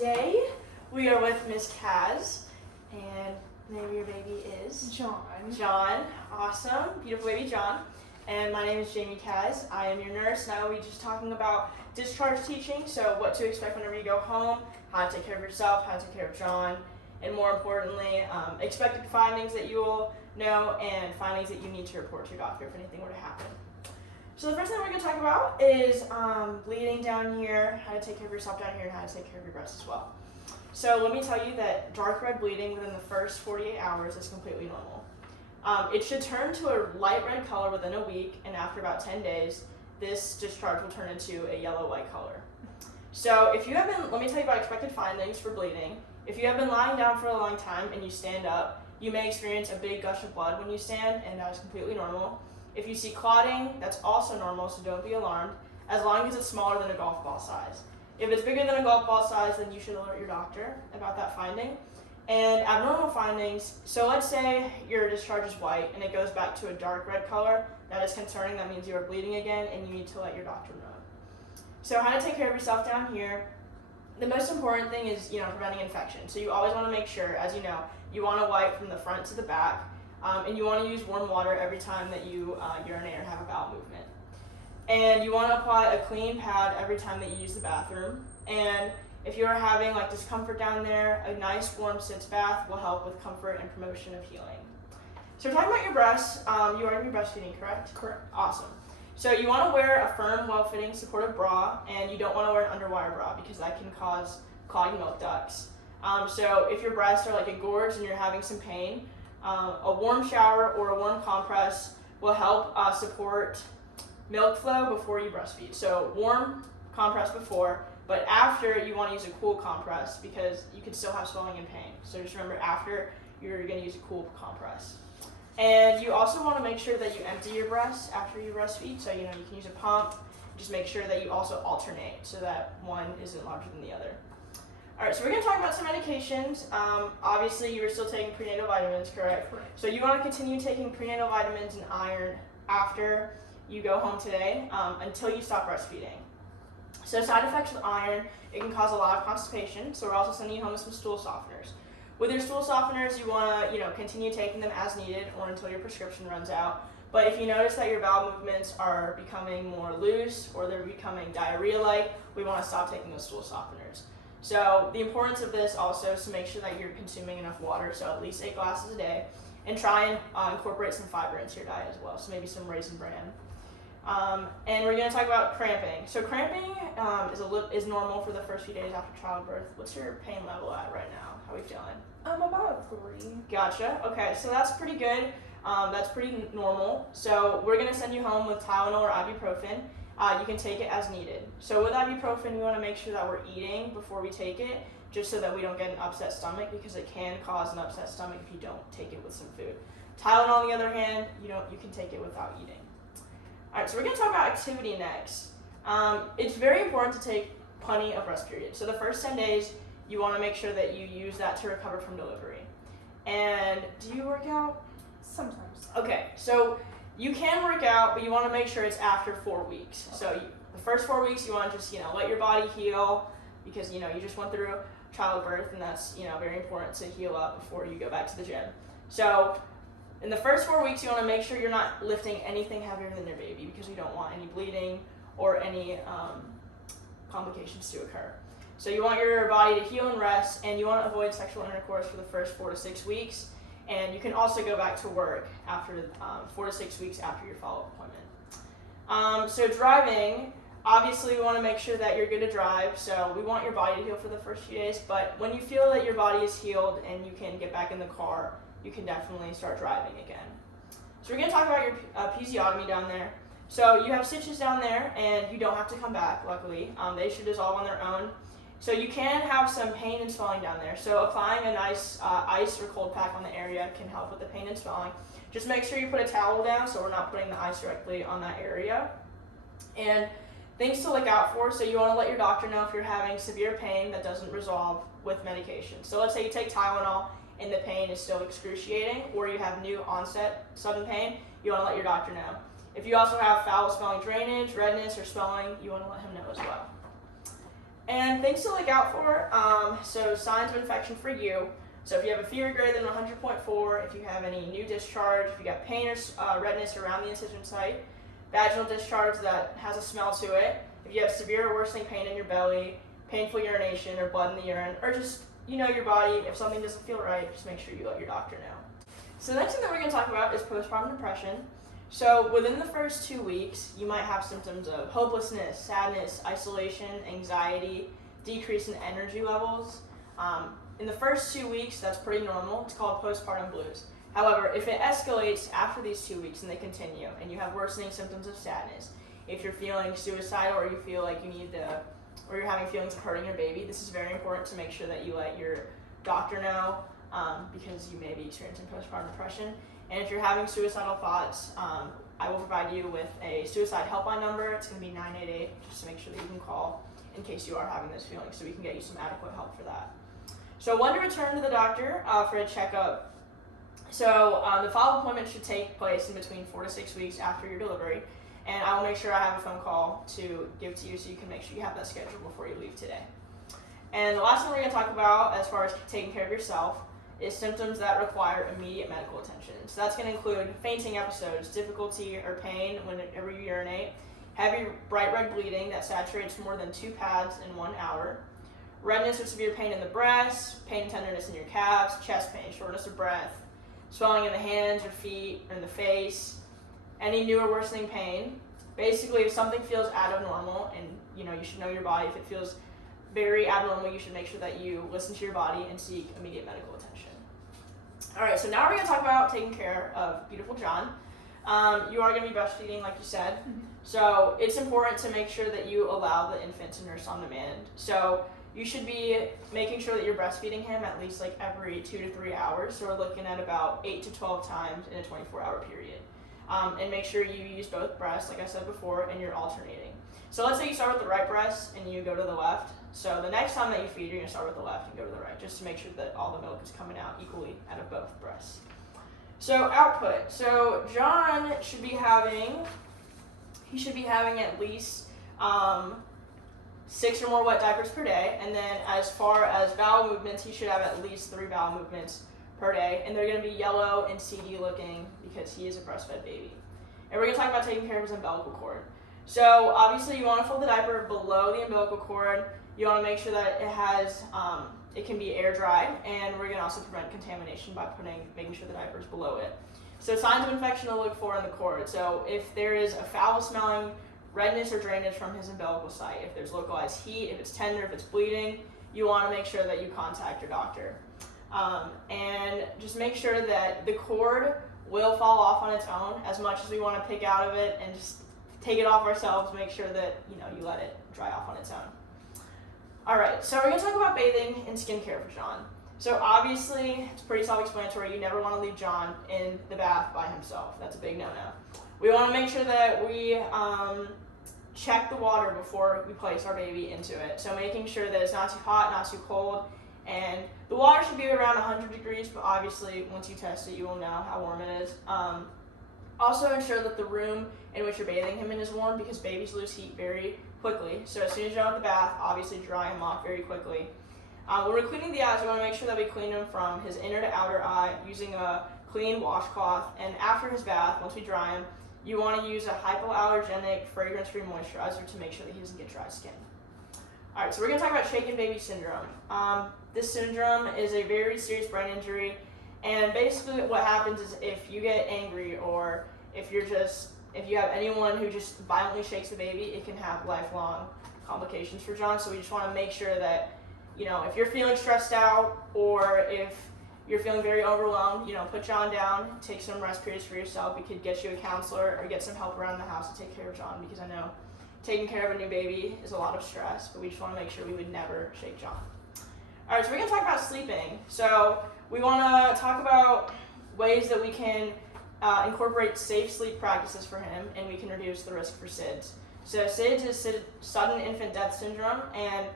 today we are with Miss Kaz, and the name of your baby is? John. John. Awesome. Beautiful baby John. And my name is Jamie Kaz. I am your nurse, and I will be just talking about discharge teaching, so what to expect whenever you go home, how to take care of yourself, how to take care of John, and more importantly, expected findings that you will know and findings that you need to report to your doctor if anything were to happen. So the first thing we're going to talk about is bleeding down here, how to take care of yourself down here, and how to take care of your breast as well. So let me tell you that dark red bleeding within the first 48 hours is completely normal. It should turn to a light red color within a week, and after about 10 days, this discharge will turn into a yellow-white color. So if you have been, let me tell you about expected findings for bleeding. If you have been lying down for a long time and you stand up, you may experience a big gush of blood when you stand, and that is completely normal. If you see clotting, that's also normal, so don't be alarmed, as long as it's smaller than a golf ball size. If it's bigger than a golf ball size, then you should alert your doctor about that finding. And abnormal findings, so let's say your discharge is white and it goes back to a dark red color, that is concerning, that means you are bleeding again and you need to let your doctor know. So how to take care of yourself down here. The most important thing is, preventing infection. So you always want to make sure, as you know, you want to wipe from the front to the back, and you want to use warm water every time that you urinate or have a bowel movement. And you want to apply a clean pad every time that you use the bathroom. And if you're having discomfort down there, a nice warm sitz bath will help with comfort and promotion of healing. So we're talking about your breasts. You are going to be breastfeeding, correct? Correct. Awesome. So you want to wear a firm, well-fitting, supportive bra, and you don't want to wear an underwire bra because that can cause clogged milk ducts. So if your breasts are engorged and you're having some pain, a warm shower or a warm compress will help support milk flow before you breastfeed. So warm compress before, but after you want to use a cool compress because you can still have swelling and pain. So just remember, after you're going to use a cool compress. And you also want to make sure that you empty your breasts after you breastfeed. So you can use a pump. Just make sure that you also alternate so that one isn't larger than the other. All right, so we're going to talk about some medications. Obviously, you are still taking prenatal vitamins, correct? Correct. So you want to continue taking prenatal vitamins and iron after you go home today until you stop breastfeeding. So side effects with iron, it can cause a lot of constipation. So we're also sending you home with some stool softeners. With your stool softeners, you want to continue taking them as needed or until your prescription runs out. But if you notice that your bowel movements are becoming more loose or they're becoming diarrhea-like, we want to stop taking those stool softeners. So the importance of this also is to make sure that you're consuming enough water, so at least 8 glasses a day, and try and incorporate some fiber into your diet as well, so maybe some Raisin Bran. And we're going to talk about cramping. So cramping is normal for the first few days after childbirth. What's your pain level at right now? How are we feeling? About a 3. Gotcha. Okay, so that's pretty good. That's pretty normal. So we're going to send you home with Tylenol or ibuprofen. You can take it as needed. So with ibuprofen, we want to make sure that we're eating before we take it, just so that we don't get an upset stomach, because it can cause an upset stomach if you don't take it with some food. Tylenol, on the other hand, you can take it without eating. All right, so we're going to talk about activity next. It's very important to take plenty of rest periods. So the first 10 days, you want to make sure that you use that to recover from delivery. And do you work out? Sometimes. Okay, so you can work out, but you want to make sure it's after 4 weeks. Okay. So the first 4 weeks, you want to just let your body heal, because you just went through childbirth, and that's very important to heal up before you go back to the gym. So in the first 4 weeks, you want to make sure you're not lifting anything heavier than your baby, because you don't want any bleeding or any complications to occur. So you want your body to heal and rest, and you want to avoid sexual intercourse for the first 4 to 6 weeks. And you can also go back to work after 4 to 6 weeks after your follow-up appointment. So driving, obviously we want to make sure that you're good to drive. So we want your body to heal for the first few days, but when you feel that your body is healed and you can get back in the car, you can definitely start driving again. So we're going to talk about your episiotomy down there. So you have stitches down there, and you don't have to come back, luckily. They should dissolve on their own. So you can have some pain and swelling down there. So applying a nice ice or cold pack on the area can help with the pain and swelling. Just make sure you put a towel down so we're not putting the ice directly on that area. And things to look out for, so you want to let your doctor know if you're having severe pain that doesn't resolve with medication. So let's say you take Tylenol and the pain is still excruciating, or you have new onset sudden pain, you want to let your doctor know. If you also have foul smelling drainage, redness, or swelling, you want to let him know as well. And things to look out for, so signs of infection for you. So if you have a fever greater than 100.4, if you have any new discharge, if you got pain or redness around the incision site, vaginal discharge that has a smell to it, if you have severe or worsening pain in your belly, painful urination or blood in the urine, or just your body, if something doesn't feel right, just make sure you let your doctor know. So the next thing that we're going to talk about is postpartum depression. So within the first 2 weeks, you might have symptoms of hopelessness, sadness, isolation, anxiety, decrease in energy levels. In the first 2 weeks, that's pretty normal. It's called postpartum blues. However, if it escalates after these 2 weeks and they continue, and you have worsening symptoms of sadness, if you're feeling suicidal or you feel like you need to, or you're having feelings of hurting your baby, this is very important to make sure that you let your doctor know, because you may be experiencing postpartum depression. And if you're having suicidal thoughts, I will provide you with a suicide helpline number. It's going to be 988, just to make sure that you can call in case you are having those feelings, so we can get you some adequate help for that. So when to return to the doctor for a checkup. So the follow-up appointment should take place in between 4 to 6 weeks after your delivery, and I will make sure I have a phone call to give to you so you can make sure you have that scheduled before you leave today. And the last thing we're going to talk about as far as taking care of yourself is symptoms that require immediate medical attention. So that's going to include fainting episodes, difficulty or pain whenever you urinate, heavy bright red bleeding that saturates more than 2 pads in 1 hour, redness or severe pain in the breast, pain and tenderness in your calves, chest pain, shortness of breath, swelling in the hands or feet or in the face, any new or worsening pain. Basically, if something feels out of normal, and you should know your body, if it feels very abnormal, you should make sure that you listen to your body and seek immediate medical attention. All right, so now we're going to talk about taking care of beautiful John. You are going to be breastfeeding, like you said, so it's important to make sure that you allow the infant to nurse on demand. So you should be making sure that you're breastfeeding him at least like every 2 to 3 hours. So we're looking at about 8 to 12 times in a 24-hour period. And make sure you use both breasts, like I said before, and you're alternating. So let's say you start with the right breast and you go to the left. So the next time that you feed, you're going to start with the left and go to the right, just to make sure that all the milk is coming out equally out of both breasts. So output. So John should be having at least 6 or more wet diapers per day. And then as far as bowel movements, he should have at least 3 bowel movements per day. And they're going to be yellow and seedy looking because he is a breastfed baby. And we're going to talk about taking care of his umbilical cord. So obviously you want to fold the diaper below the umbilical cord. You want to make sure that it has, it can be air dry, and we're going to also prevent contamination by making sure the diaper is below it. So signs of infection to look for in the cord. So if there is a foul smelling redness or drainage from his umbilical site, if there's localized heat, if it's tender, if it's bleeding, you want to make sure that you contact your doctor. And just make sure that the cord will fall off on its own. As much as we want to pick out of it and just take it off ourselves, make sure that you let it dry off on its own. Alright, so we're going to talk about bathing and skincare for John. So obviously, it's pretty self-explanatory. You never want to leave John in the bath by himself. That's a big no-no. We want to make sure that we check the water before we place our baby into it. So making sure that it's not too hot, not too cold, and the water should be around 100 degrees, but obviously once you test it, you will know how warm it is. Also ensure that the room in which you're bathing him in is warm, because babies lose heat very quickly. So as soon as you're out of the bath, obviously dry him off very quickly. When we're cleaning the eyes, we want to make sure that we clean him from his inner to outer eye using a clean washcloth. And after his bath, once we dry him, you want to use a hypoallergenic, fragrance-free moisturizer to make sure that he doesn't get dry skin. Alright, so we're going to talk about shaken baby syndrome. This syndrome is a very serious brain injury, and basically what happens is if you get angry, or if you have anyone who just violently shakes the baby, it can have lifelong complications for John. So we just want to make sure that, if you're feeling stressed out, or if you're feeling very overwhelmed, put John down, take some rest periods for yourself. We could get you a counselor or get some help around the house to take care of John, because I know taking care of a new baby is a lot of stress, but we just want to make sure we would never shake John. All right, so we're going to talk about sleeping. So we want to talk about ways that we can incorporate safe sleep practices for him, and we can reduce the risk for SIDS. So SIDS is sudden infant death syndrome, and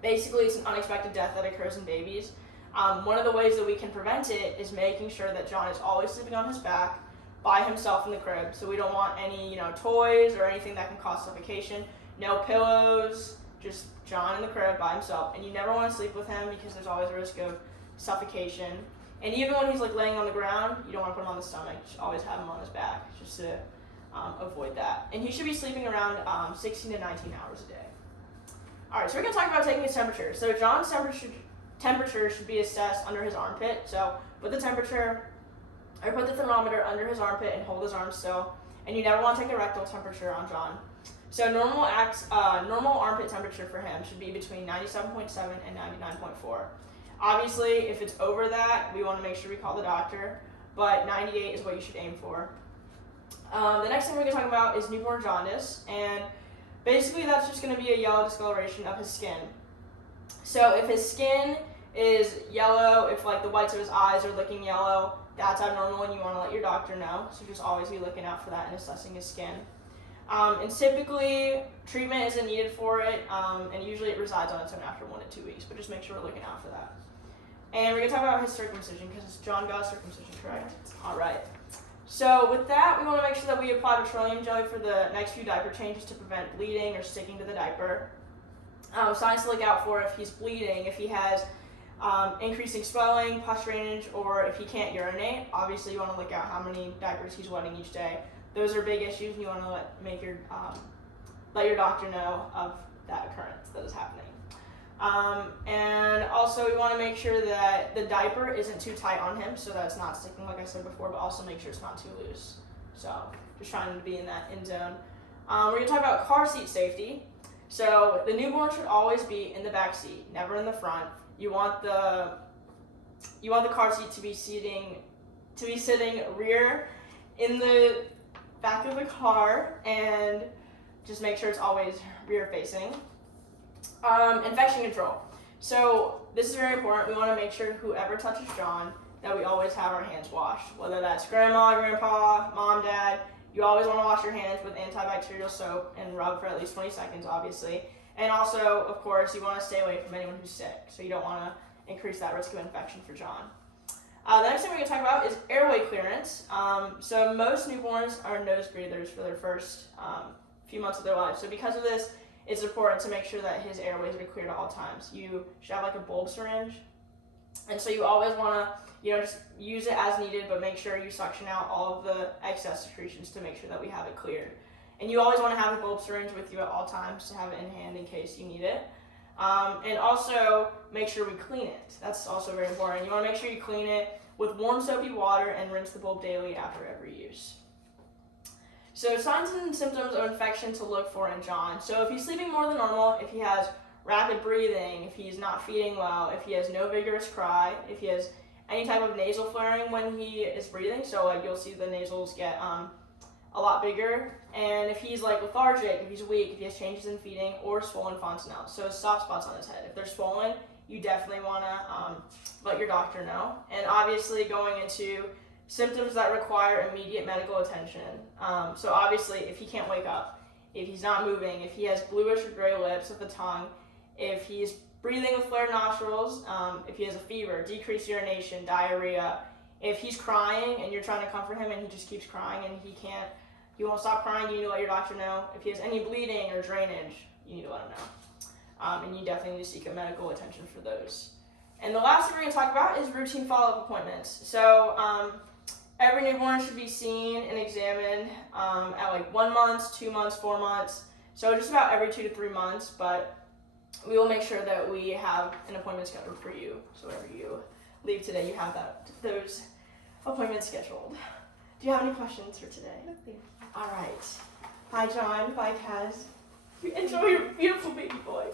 basically it's an unexpected death that occurs in babies. One of the ways that we can prevent it is making sure that John is always sleeping on his back by himself in the crib. So we don't want any, toys or anything that can cause suffocation. No pillows, just John in the crib by himself, and you never want to sleep with him because there's always a risk of suffocation. And even when he's like laying on the ground, you don't want to put him on the stomach. Just always have him on his back, just to avoid that. And he should be sleeping around 16 to 19 hours a day. All right, so we're gonna talk about taking his temperature. So John's temperature should be assessed under his armpit. So put the thermometer under his armpit and hold his arm still. And you never want to take a rectal temperature on John. So normal armpit temperature for him should be between 97.7 and 99.4. Obviously, if it's over that, we want to make sure we call the doctor, but 98 is what you should aim for. The next thing we're going to talk about is newborn jaundice, and basically that's just going to be a yellow discoloration of his skin. So if his skin is yellow, if like the whites of his eyes are looking yellow, that's abnormal and you want to let your doctor know. So just always be looking out for that and assessing his skin. And typically, treatment isn't needed for it, and usually it resides on its own after 1 to 2 weeks, but just make sure we're looking out for that. And we're going to talk about his circumcision, because John got a circumcision, correct? All right. So with that, we want to make sure that we apply petroleum jelly for the next few diaper changes to prevent bleeding or sticking to the diaper. Signs to look out for if he's bleeding, if he has increasing swelling, pus drainage, or if he can't urinate. Obviously, you want to look out how many diapers he's wetting each day. Those are big issues, and you want to let your doctor know of that occurrence that is happening. And also, we want to make sure that the diaper isn't too tight on him, so that it's not sticking, like I said before, but also make sure it's not too loose. So, just trying to be in that end zone. We're going to talk about car seat safety. So, the newborn should always be in the back seat, never in the front. You want the car seat to be sitting rear in the back of the car, and just make sure it's always rear facing. Infection control. So this is very important. We want to make sure whoever touches John, that we always have our hands washed. Whether that's grandma, grandpa, mom, dad, you always want to wash your hands with antibacterial soap and rub for at least 20 seconds, obviously. And also, of course, you want to stay away from anyone who's sick. So you don't want to increase that risk of infection for John. The next thing we're going to talk about is airway clearance. So most newborns are nose breathers for their first few months of their life. So because of this, it's important to make sure that his airways are cleared at all times. You should have like a bulb syringe. And so you always want to, just use it as needed, but make sure you suction out all of the excess secretions to make sure that we have it cleared. And you always want to have the bulb syringe with you at all times to have it in hand in case you need it. And also make sure we clean it. That's also very important. You want to make sure you clean it with warm soapy water and rinse the bulb daily after every use. So signs and symptoms of infection to look for in John. So if he's sleeping more than normal, if he has rapid breathing, if he's not feeding well, if he has no vigorous cry, if he has any type of nasal flaring when he is breathing, so like you'll see the nasals get a lot bigger, and if he's like lethargic, if he's weak, if he has changes in feeding, or swollen fontanelles, so soft spots on his head. If they're swollen, you definitely want to let your doctor know. And obviously going into symptoms that require immediate medical attention. So obviously if he can't wake up, if he's not moving, if he has bluish or gray lips with the tongue, if he's breathing with flared nostrils, if he has a fever, decreased urination, diarrhea, if he's crying and you're trying to comfort him and he just keeps crying and he won't stop crying, you need to let your doctor know. If he has any bleeding or drainage, you need to let him know. And you definitely need to seek a medical attention for those. And the last thing we're going to talk about is routine follow-up appointments. So every newborn should be seen and examined at like 1 month, 2 months, 4 months. So just about every 2 to 3 months, but we will make sure that we have an appointment scheduled for you. So whenever you leave today, you have those appointments scheduled. Do you have any questions for today? All right. Bye, John. Bye, Kaz. Enjoy your beautiful baby boy.